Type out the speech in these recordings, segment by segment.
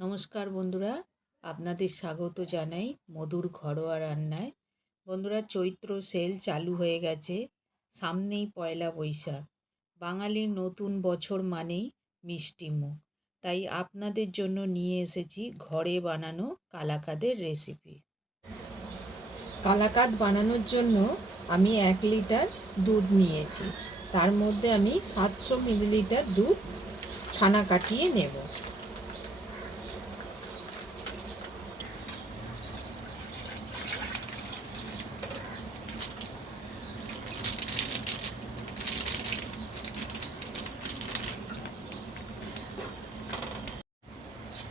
নমস্কার বন্ধুরা, আপনাদের স্বাগত জানাই মধুর ঘরোয়া রান্নায়। বন্ধুরা, চৈত্র সেল চালু হয়ে গেছে, সামনেই পয়লা বৈশাখ। বাঙালির নতুন বছর মানেই মিষ্টি মুখ। তাই আপনাদের জন্য নিয়ে এসেছি ঘরে বানানো কালাকাদের রেসিপি কালাকাদ বানানোর জন্য আমি এক লিটার দুধ নিয়েছি। তার মধ্যে আমি সাতশো মিলিলিটার দুধ ছানা কাটিয়ে নেব।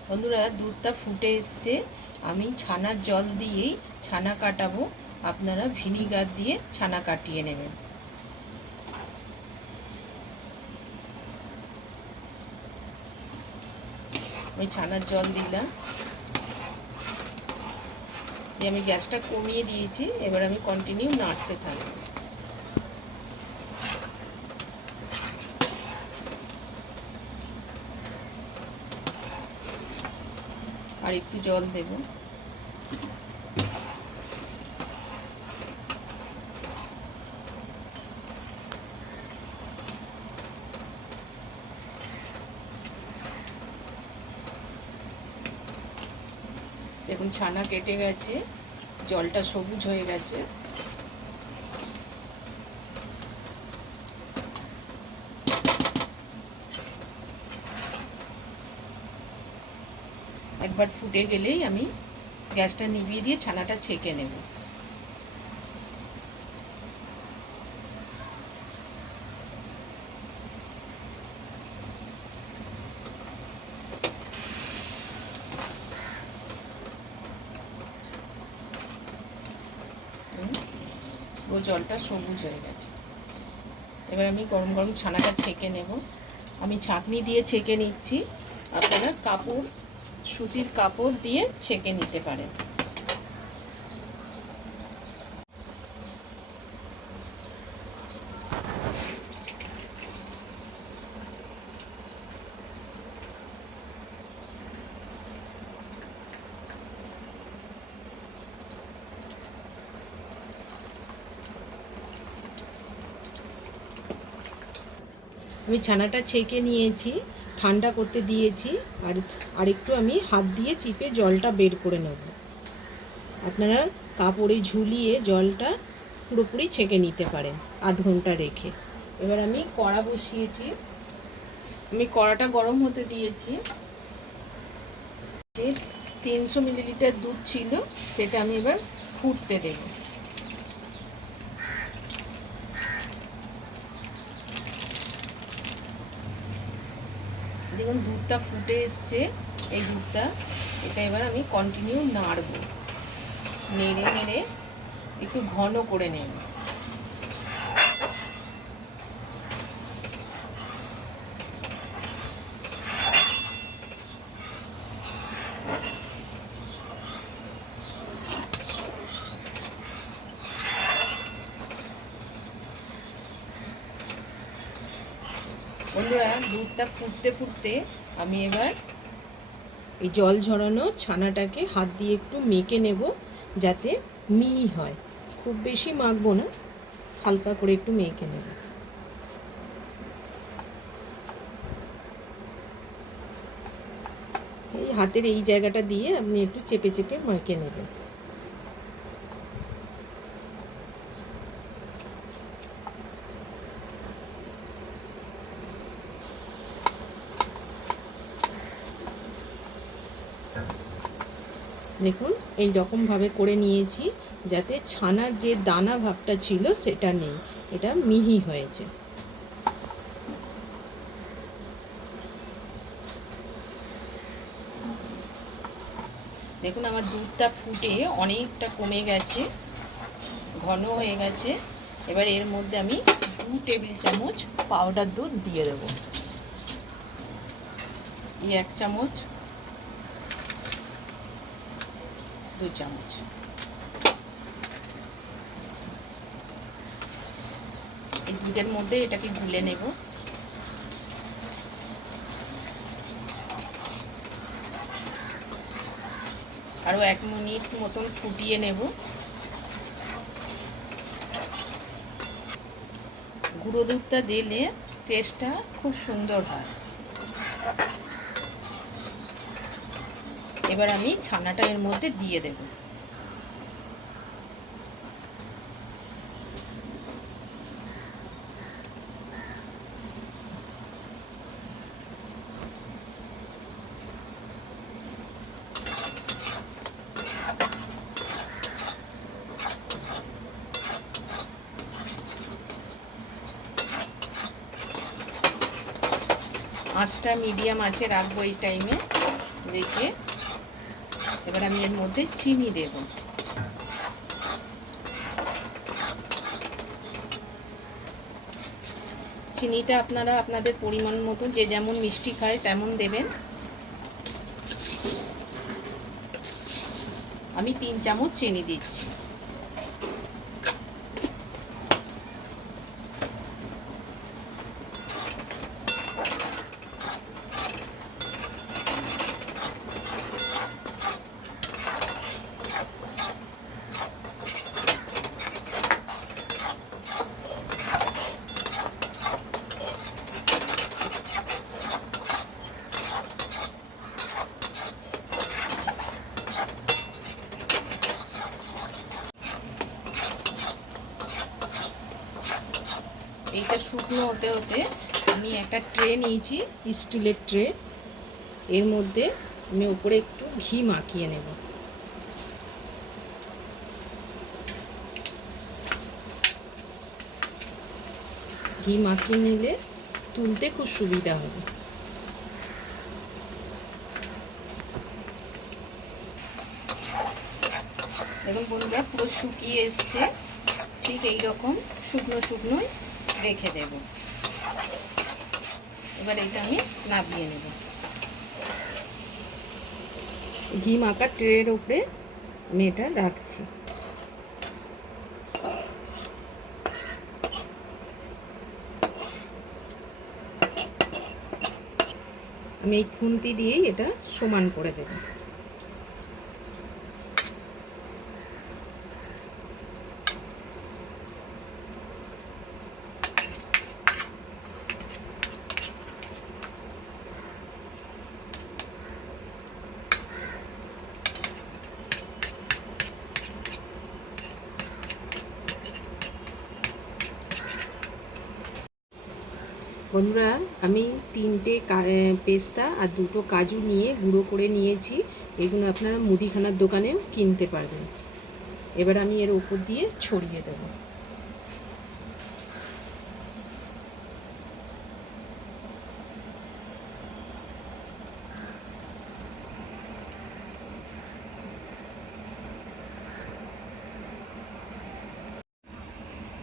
বন্ধুরা, দুধটা ফুটে এসছে। আমি ছানার জল দিয়েই ছানা কাটাবো। আপনারা ভিনিগার দিয়ে ছানা কাটিয়ে নেবেন। আমি ছানার জল দিলাম। আমি গ্যাসটা কমিয়ে দিয়েছি। এবার আমি কন্টিনিউ নাড়তে থাকব। আর একটু জল দেব। দেখুন ছানা কেটে গেছে জলটা সবুজ হয়ে গেছে। একবার ফুটে গেলেই আমি গ্যাসটা নিভিয়ে দিয়ে ছানাটা ছেঁকে নেব। ও জলটা সবুজ হয়ে গেছে। এবার আমি গরম গরম ছানাটা ছেঁকে নেব। আমি ছাঁকনি দিয়ে ছেঁকে নিচ্ছি। আপনারা কাপড় সুতির কাপড় দিয়ে ছেঁকে নিতে পারেন। আমি ছানাটা ছেঁকে নিয়েছি। ঠান্ডা করতে দিয়েছি আর আরেকটু আমি হাত দিয়ে চিপে জলটা বের করে নেব। আপনারা কাপড়ে ঝুলিয়ে জলটা পুরোপুরি ছেঁকে নিতে পারেন, আধ ঘণ্টা রেখে। এবার আমি কড়া বসিয়েছি। আমি কড়াটা গরম হতে দিয়েছি। যে তিনশো মিলিলিটার দুধ ছিল, সেটা আমি এবার ফুটতে দেবো। দেখুন, দুধটা ফুটে এসছে। এই দুধটা, এটা এবার আমি কন্টিনিউ নাড়ব। নেড়ে নেড়ে একটু ঘন করে নেব বন্ধুরা দুধটা ফুটতে ফুটতে আমি এবার এই জল ঝরানো ছানাটাকে হাত দিয়ে একটু মেখে নেব যাতে মিহি হয়। খুব বেশি মাখবো না, হালকা করে একটু মেখে নেব। এই হাতের এই জায়গাটা দিয়ে আপনি একটু চেপে চেপে মেখে নেবেন। দেখুন এই রকমভাবে করে নিয়েছি যাতে ছানার যে দানা ভাবটা ছিল সেটা নেই। এটা মিহি হয়েছে। দেখুন, আমার দুধটা ফুটে অনেকটা কমে গেছে, ঘন হয়ে গেছে। এবার এর মধ্যে আমি দু টেবিল চামচ পাউডার দুধ দিয়ে দেবো। এই এক চামচ দু চামচ এই দুধের মধ্যে এটাকে গুলে নেব আরও এক মিনিট মতন ফুটিয়ে নেব। গুঁড়ো দুধটা দিলে টেস্টটা খুব সুন্দর হয়। এবার আমি ছানাটা এর মধ্যে দিয়ে দেব। আঁচটা মিডিয়াম আছে রাখব এই টাইমে রেখে এবার আমি এর মধ্যে চিনি দেব। চিনিটা আপনারা আপনাদের পরিমাণ মতো যে যেমন মিষ্টি খায় তেমন দেবেন। আমি তিন চামচ চিনি দিচ্ছি। এইটা শুকনো হতে হতে আমি একটা ট্রে নিয়েছি, স্টিলের ট্রে। এর মধ্যে আমি উপরে একটু ঘি মাখিয়ে নেব। ঘি মাখিয়ে নিলে তুলতে খুব সুবিধা হবে। দেখুন বন্ধুরা, পুরো শুকিয়ে এসছে। ঠিক এই রকম শুকনো শুকনোই। রেখে দেব। এবার এটা আমি নামিয়ে নেব। ঘি মাখা ট্রের উপরে আমি এটা রাখছি। আমি এই খুন্তি দিয়েই এটা সমান করে দেবো। বন্ধুরা, আমি তিনটে পেস্তা আর দুটো কাজু নিয়ে গুঁড়ো করে নিয়েছি। এগুলো আপনারা মুদিখানার দোকানেও কিনতে পারবেন। এবার আমি এর উপর দিয়ে ছড়িয়ে দেব।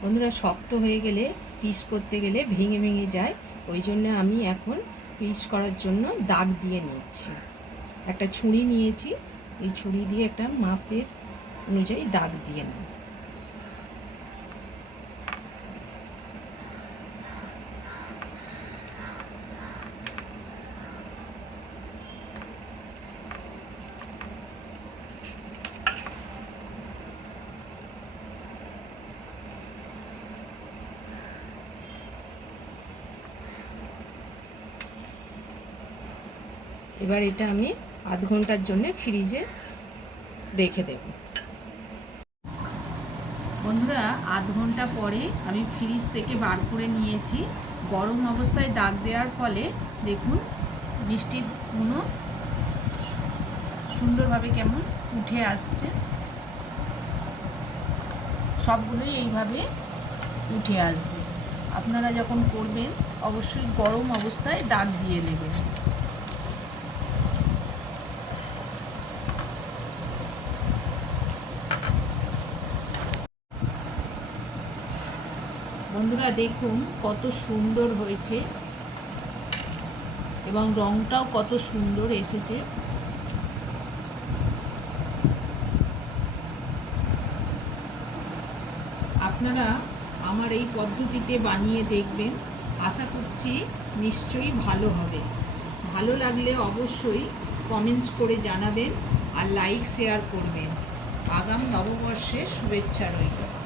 বন্ধুরা, শক্ত হয়ে গেলে পিস করতে গেলে ভেঙে ভেঙে যায়। ওই জন্য আমি এখন পিস করার জন্য দাগ দিয়ে নিয়েছি। একটা ছুরি নিয়েছি। এই ছুরি দিয়ে একটা মাপের অনুযায়ী দাগ দিয়ে নেব। এবার এটা আমি আধ ঘণ্টার জন্য ফ্রিজে রেখে দেব। বন্ধুরা, আধ ঘণ্টা পরে আমি ফ্রিজ থেকে বার করে নিয়েছি। গরম অবস্থায় দাগ দেওয়ার ফলে দেখুন মিষ্টিগুলো সুন্দরভাবে কেমন উঠে আসছে। সবগুলোই এইভাবে উঠে আসবে। আপনারা যখন করবেন, অবশ্যই গরম অবস্থায় দাগ দিয়ে নেবেন। বন্ধুরা দেখুন, কত সুন্দর হয়েছে। এবং রংটাও কত সুন্দর এসেছে। আপনারা আমার এই পদ্ধতিতে বানিয়ে দেখবেন। আশা করছি নিশ্চয়ই ভালো হবে। ভালো লাগলে অবশ্যই কমেন্টস করে জানাবেন আর লাইক শেয়ার করবেন। আগাম নববর্ষের শুভেচ্ছা রইল।